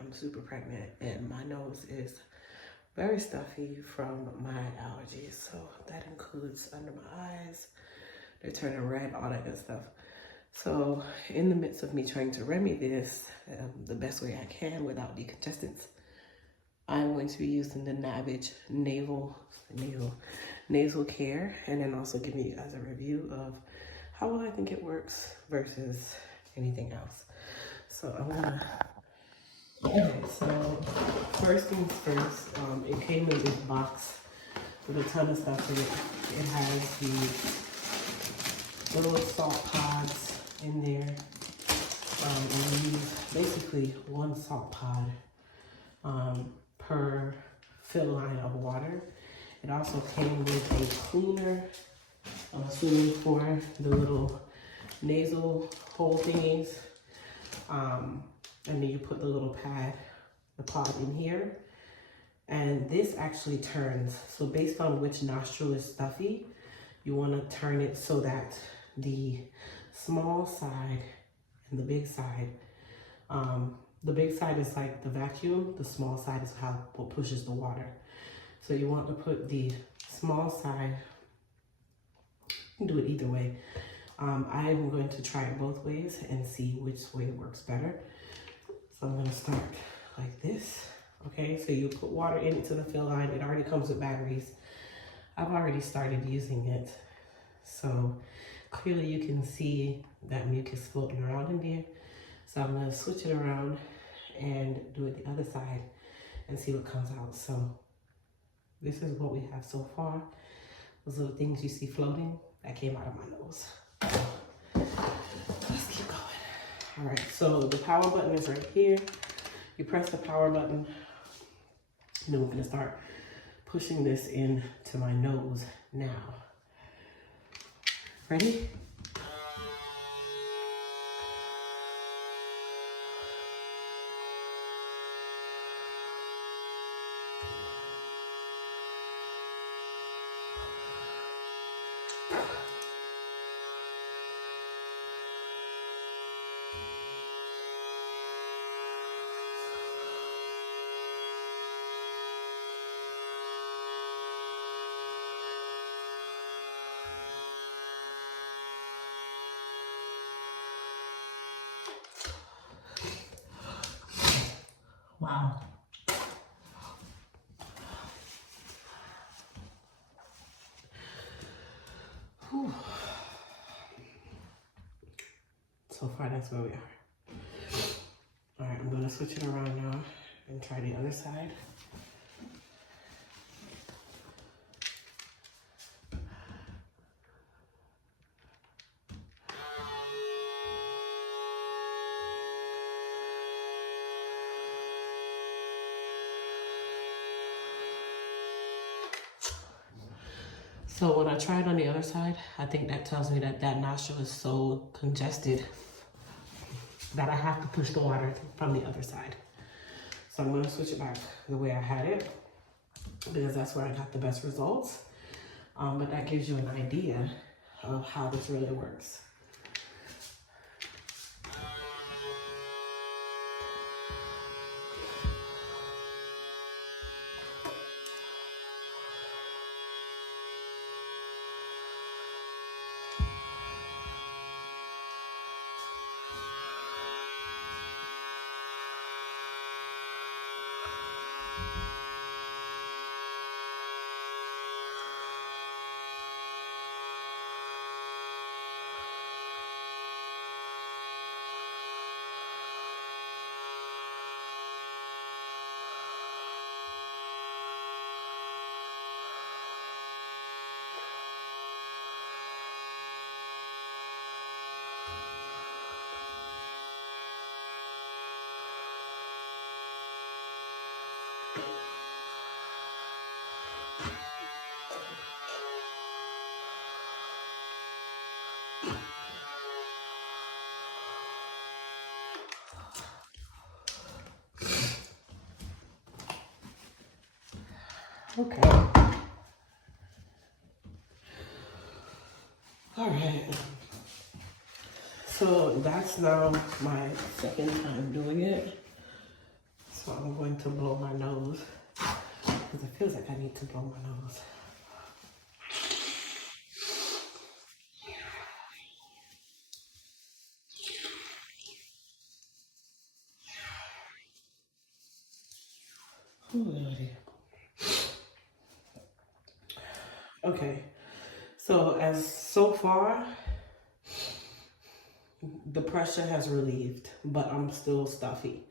I'm super pregnant and my nose is very stuffy from my allergies. So that includes under my eyes, they're turning red, all that good stuff. So in the midst of me trying to remedy this the best way I can without decongestants, I'm going to be using the Navage Nasal Care, and then also giving you guys a review of how well I think it works versus anything else. So I'm gonna, okay, so first things first, it came in this box with a ton of stuff in it. It has the little salt pods in there, and I use basically one salt pod per fill line of water. It also came with a cleaner, I'm assuming for the little nasal hole thingies. And then you put the little pad, the pod in here. And this actually turns. So based on which nostril is stuffy, you want to turn it so that the small side and the big side is like the vacuum, the small side is what pushes the water. So you want to put the small side, you can do it either way. I'm going to try it both ways and see which way works better. So I'm going to start like this. Okay, so you put water into the fill line. It already comes with batteries. I've already started using it. So clearly you can see that mucus floating around in there. So I'm going to switch it around and do it the other side and see what comes out. So this is what we have so far. Those little things you see floating, that came out of my nose. Let's keep going. All right, so the power button is right here. You press the power button, and then we're gonna start pushing this into my nose now. Ready? Wow. Whew. So far, that's where we are. All right, I'm gonna switch it around now and try the other side. So when I tried on the other side, I think that tells me that that nostril is so congested that I have to push the water from the other side. So I'm gonna switch it back the way I had it because that's where I got the best results. But that gives you an idea of how this really works. Okay. All right. So that's now my second time doing it. So I'm going to blow my nose because it feels like I need to blow my nose. Okay, so far, the pressure has relieved, but I'm still stuffy.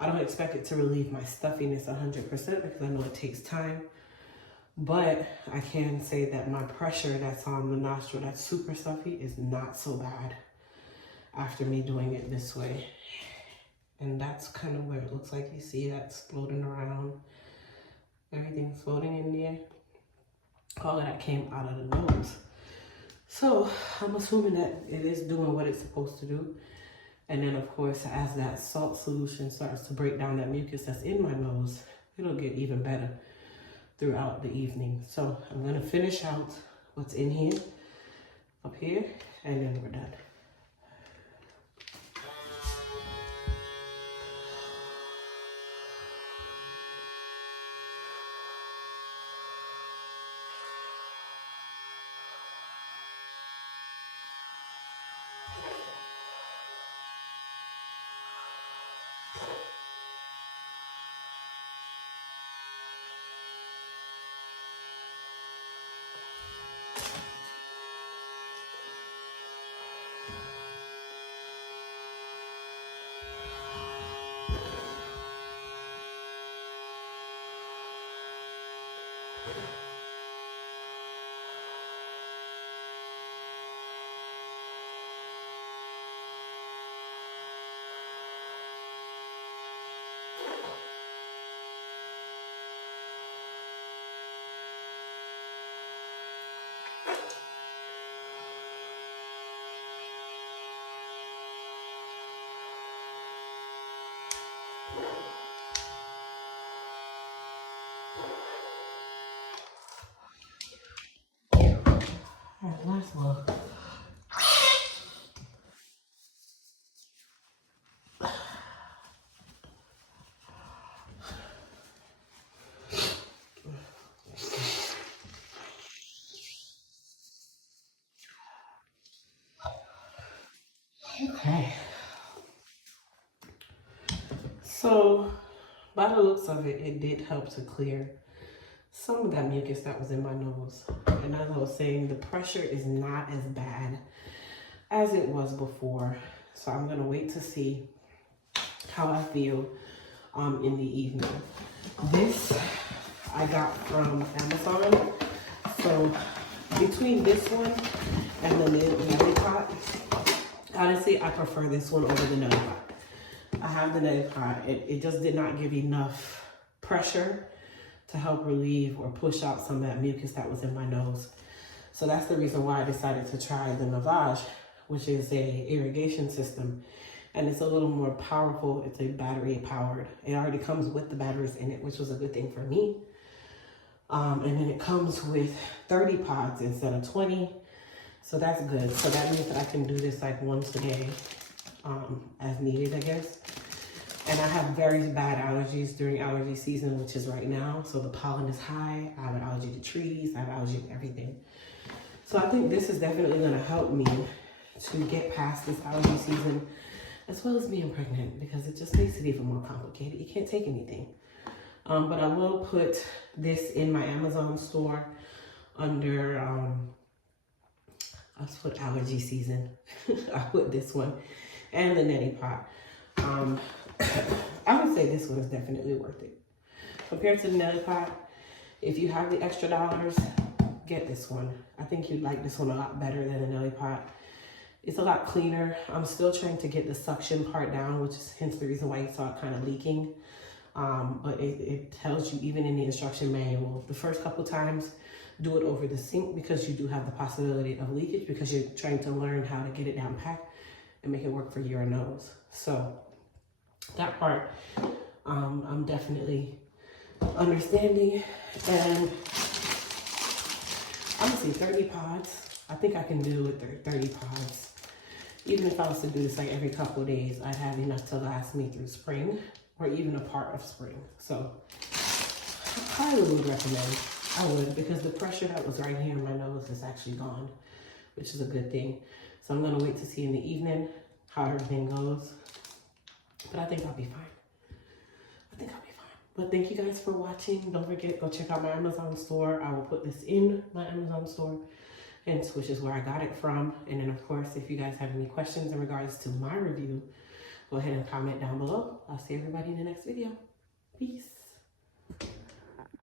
I don't expect it to relieve my stuffiness 100% because I know it takes time. But I can say that my pressure that's on the nostril that's super stuffy is not so bad after me doing it this way. And that's kind of where it looks like you see that's floating around. Everything's floating in there. All of that came out of the nose. So I'm assuming that it is doing what it's supposed to do. And then of course, as that salt solution starts to break down that mucus that's in my nose, it'll get even better throughout the evening. So I'm gonna finish out what's in here, up here, and then we're done. All right, last one. Okay. So, by the looks of it, it did help to clear some of that mucus that was in my nose. And as I was saying, the pressure is not as bad as it was before. So I'm gonna wait to see how I feel in the evening. This I got from Amazon. So between this one and the neti pot, honestly, I prefer this one over the neti pot. I have the neti pot. It just did not give enough pressure to help relieve or push out some of that mucus that was in my nose. So that's the reason why I decided to try the Navage, which is a irrigation system. And it's a little more powerful. It's a battery powered. It already comes with the batteries in it, which was a good thing for me. And then it comes with 30 pods instead of 20. So that's good. So that means that I can do this like once a day as needed, I guess. And I have very bad allergies during allergy season, which is right now. So the pollen is high. I have an allergy to trees. I have allergy to everything. So I think this is definitely going to help me to get past this allergy season, as well as being pregnant, because it just makes it even more complicated. You can't take anything. But I will put this in my Amazon store under, I'll put allergy season. I'll put this one and the neti pot. I would say this one is definitely worth it. Compared to the neti pot, if you have the extra dollars, get this one. I think you'd like this one a lot better than the neti pot. It's a lot cleaner. I'm still trying to get the suction part down, which is hence the reason why you saw it kind of leaking. But it tells you even in the instruction manual, the first couple times, do it over the sink because you do have the possibility of leakage because you're trying to learn how to get it down packed and make it work for your nose. So that part, I'm definitely understanding. And honestly, 30 pods, I think I can do with 30 pods. Even if I was to do this like every couple of days, I'd have enough to last me through spring. or even a part of spring. So I highly would recommend. I would, because the pressure that was right here in my nose is actually gone, which is a good thing. So I'm gonna wait to see in the evening how everything goes. But I think I'll be fine. I think I'll be fine. But thank you guys for watching. Don't forget, go check out my Amazon store. I will put this in my Amazon store, and which is where I got it from. And then of course, if you guys have any questions in regards to my review, go ahead and comment down below. I'll see everybody in the next video. Peace.